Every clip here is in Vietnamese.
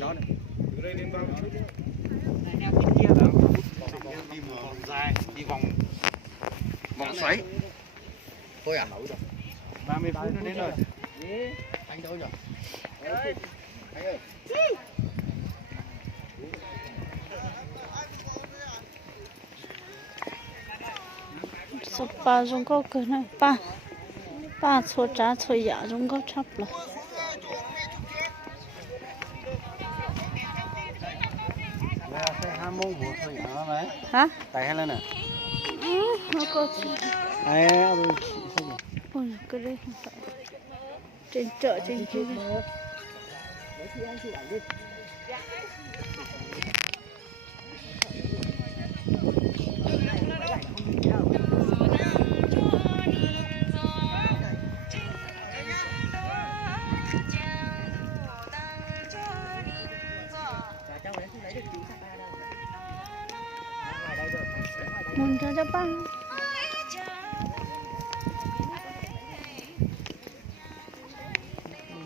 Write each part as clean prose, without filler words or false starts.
Đó này. Đây lên bao chút. Đi vòng dài, đi vòng Xoáy. thôi à? 30 phút nó đến rồi. Anh đâu nhỉ? Anh ơi. số ba chúng có cái này ba số trả số giả chúng có chấp là hả? Tại hay là nè. Nó có Ai ôi cái đấy không phải trên chợ trên kia muốn cho băng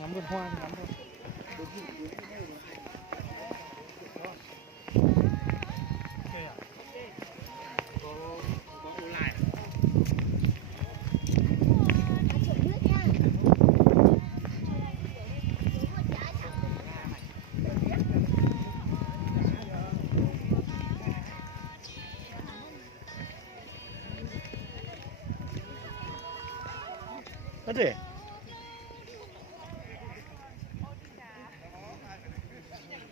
ngắm vườn hoa ngắm thôi. Có thể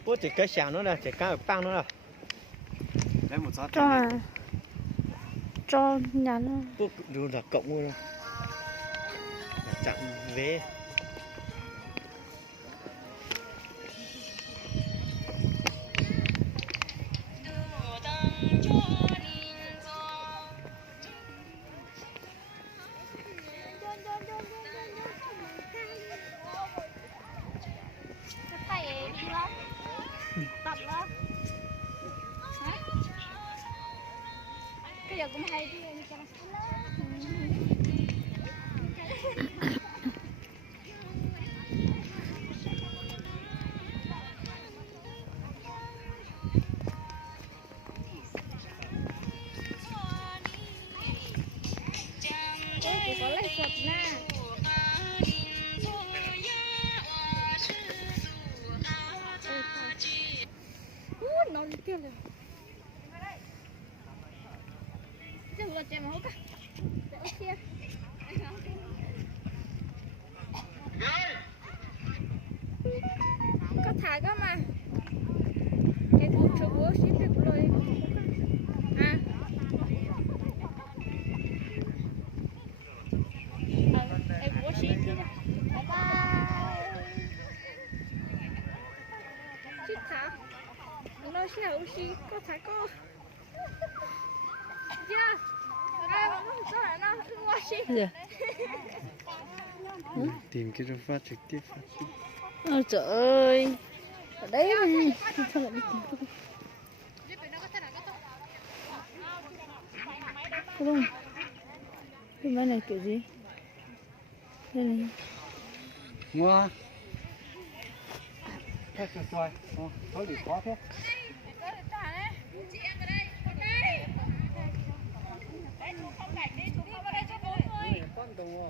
bố chỉ cái xào nữa là chỉ cái băng nữa là lấy một giót cho nhà nó bố đưa là cộng luôn chạm vé cái giờ cũng hay đi chẳng có lấy sập nha. Nó đi tiêu rồi. Chứ vừa chạy mà hút á. Để kia. Có thả cơ mà. Cái thuốc cho bố ship được rồi. À. Em bố ship đi ra. Bye bye. Ship thả. Nó sẽ hữu ship có thả cô. Chưa? giờ tìm cái rau phát trực tiếp phát ship. ôi trời ơi ở đấy sao lại đi tìm không cái máy này kiểu gì đây này Mua hết rồi thôi thì khó thế. Con đồng